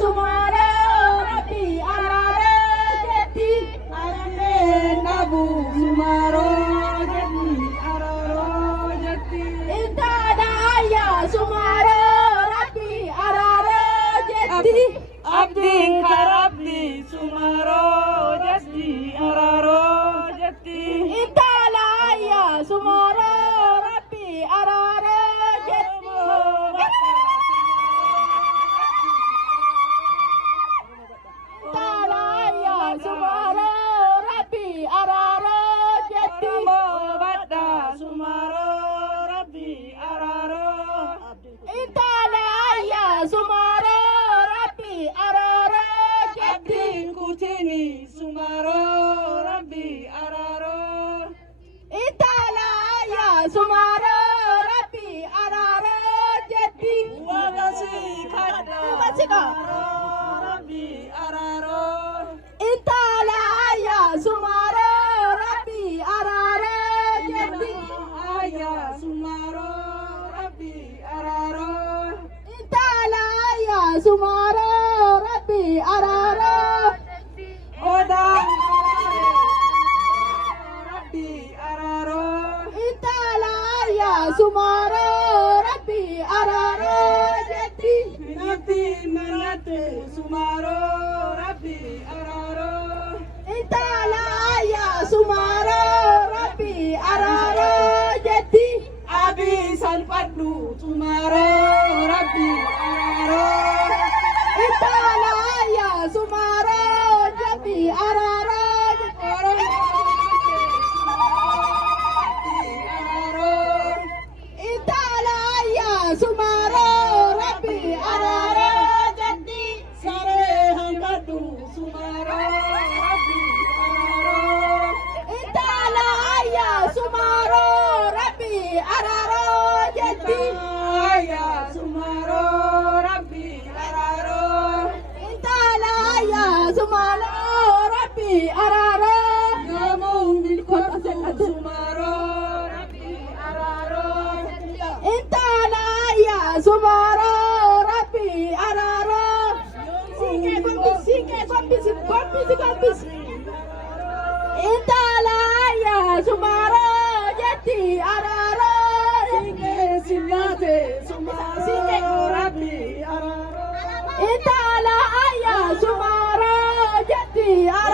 sumara rabbi arara jeti arane nabu sumaro jeti araro jeti intada ya sumara rabbi arara jeti abdin karabdi sumaro jeti araro jeti intada ya sumara rabbi arara jeti Sumaro Rabbi Araro Jeti Bada Sumaro Rabbi Araro Intalaya Sumaro Rabbi Araro Jeti Kutini Sumaro Rabbi Araro Intalaya Sumaro Rabbi Araro Jeti Wagasi Kada Rabbi Araro Intalaya sumaro rabbi arara jeti aya sumaro rabbi arara Intalaya sumaro rabbi arara oda rabbi arara Intalaya sumaro rabbi arara jeti nati manate sumaro rabbi arara Intalaya sumaro rabbi arara jeti abi salpadu sumaro rabbi arara Intalaya sumaro jeti arara Intalaya sumaro rabbi arara jeti sare hangadu sumaro Sumaro Rabbi Araro Jeti Aya Sumaro Rabbi Araro Intalaya Sumaro Rabbi Araro Namun Bilkot Sumaro Rabbi Araro Intalaya Sumaro Rabbi Araro Singke kompisi Intalaya Sumaro Jeti Araro Singke Sinate Sumaro Rabbi Araro Intalaya Sumaro Jeti Araro